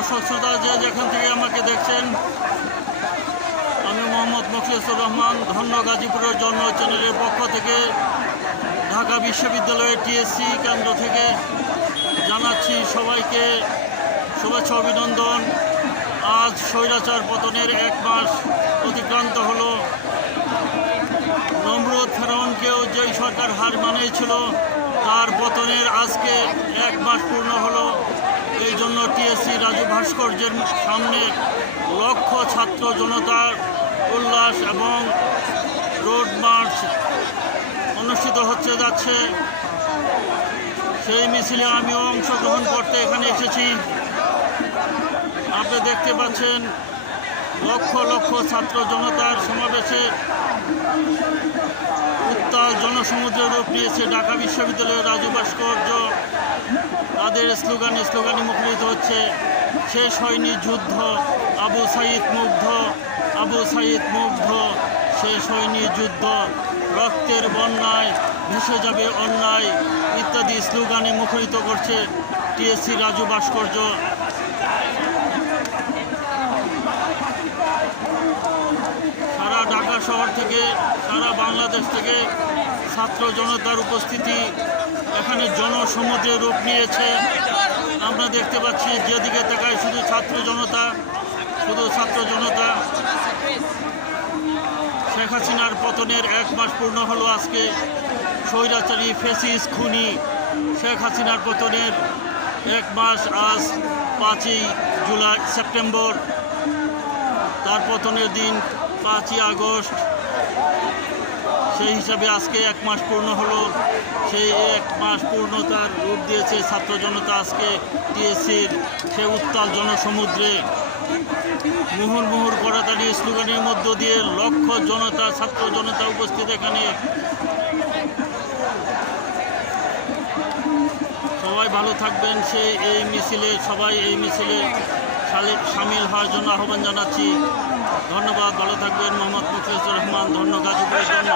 দর্শক শ্রোতা যে যেখান থেকে আমাকে দেখছেন, আমি মোহাম্মদ মুখলেসুর রহমান ধন্য গাজীপুরের জন্ম চ্যানেলের পক্ষ থেকে ঢাকা বিশ্ববিদ্যালয়ের টিএসসি কেন্দ্র থেকে জানাচ্ছি সবাইকে শুভেচ্ছা অভিনন্দন। আজ স্বৈরাচার পতনের 1 মাস অতিক্রান্ত হলো। নমরুদ ফেরাউনকেও যেই সরকার হার মানিয়েছিল তার পতনের আজকে 1 মাস পূর্ণ হলো। এই জন্য টিএসসি রাজু ভাস্কর্যের সামনে লক্ষ ছাত্র জনতার উল্লাস এবং রোড মার্চ অনুষ্ঠিত হচ্ছে যাচ্ছে। সেই মিছিলে আমিও অংশগ্রহণ করতে এখানে এসেছি। আপনি দেখতে পাচ্ছেন লক্ষ লক্ষ ছাত্র জনতার সমাবেশে উত্তাল জনসমুদ্রের রূপ নিয়েছে ঢাকা বিশ্ববিদ্যালয়ের রাজু ভাস্কর্য। তাদের স্লোগানে মুখরিত হচ্ছে, শেষ হয়নি যুদ্ধ, আবু সাঈদ মুগ্ধ, আবু সাঈদ মুগ্ধ, শেষ হয়নি যুদ্ধ, রক্তের বন্যায় ভেসে যাবে অন্যায় ইত্যাদি স্লোগানে মুখরিত করছে টিএসসি রাজু ভাস্কর্য। সারা ঢাকা শহর থেকে, সারা বাংলাদেশ থেকে ছাত্র জনতার উপস্থিতি এখানে জনসমুদ্রে রূপ নিয়েছে। আমরা দেখতে পাচ্ছি যেদিকে তাকায় শুধু ছাত্র জনতা, শুধু ছাত্র জনতা। শেখ হাসিনার পতনের 1 মাস পূর্ণ হলো আজকে। স্বৈরাচারী ফ্যাসিস্ট খুনি শেখ হাসিনার পতনের 1 মাস আজ 5ই সেপ্টেম্বর। তার পতনের দিন 5ই আগস্ট। সেই হিসাবে আজকে 1 মাস পূর্ণ হলো। সেই 1 মাস পূর্ণতার রূপ দিয়েছে ছাত্র জনতা আজকে টিএসসির সে উত্তাল জনসমুদ্রে। মুহুর মুহুর কড়াতাড়ি স্লোগানের মধ্য দিয়ে লক্ষ জনতা, ছাত্র জনতা উপস্থিত এখানে। সবাই ভালো থাকবেন। সবাই এই মিছিলে সামিল হওয়ার জন্য আহ্বান জানাচ্ছি। ধন্যবাদ, ভালো থাকবেন। মোহাম্মদ মুখলেসুর রহমান, ধন্য গাজীপুরের জন্য।